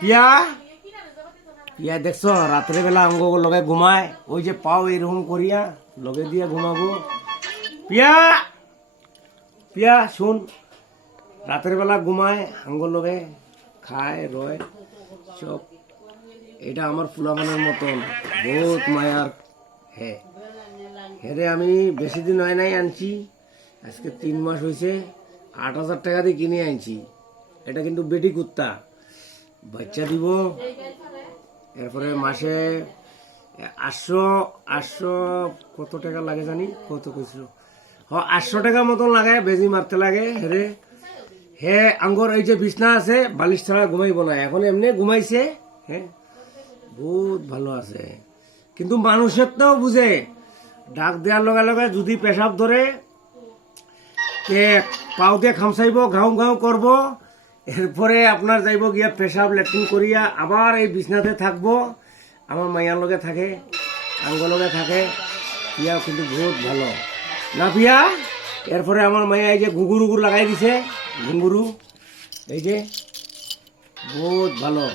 পিয়া পিয়া দেখছো রাত্রে বেলা অঙ্গ লগে ঘুমায়, ওই যে পাও এরকম করিয়া লগে দিয়ে ঘুমাবো। পিয়া পিয়া শুন, রাতের বেলা ঘুমায় আঙ্গুর লগে, খায় রয় সব। এটা আমার ফুলাবানের মতন বহুত মায়ার। হ্যাঁ হেরে আমি বেশি দিন হয় নাই আনছি, আজকে 3 মাস হয়েছে। 8,000 টাকা দিয়ে কিনে আনছি। এটা কিন্তু বেটি কুত্তা, বাচ্চা দিব। এরপরে মাসে 800 কত টাকা লাগে জানি, কত কইছিল, 800 টাকা মতন লাগে, বেজি মারতে লাগে। হেরে হে আঙ্গর এই যে বিছনা আছে, বালিশ ছাড়া ঘুমাইব না, এখন এমনি ঘুমাইছে। হ্যাঁ বহুত ভালো আছে, কিন্তু মানুষের তো বুঝে, ডাক দেওয়ার লগে লগে যদি পেশাব ধরে পাও দিয়ে খামসাইব, ঘাউ ঘাউ করব, এরপরে আপনার যাইব গিয়া পেশাব লেট্রিন করিয়া আবার এই বিছনাতে থাকবো। আমার মাইয়ার লগে থাকে, আঙ্গর লগে থাকে। পিয়াও কিন্তু বহুত ভালো না পিয়া। এরপরে আমার মাইয়া এই যে ঘুঙুর লাগাই দিছে, ঘুঙুরু এই যে বহুত ভালো।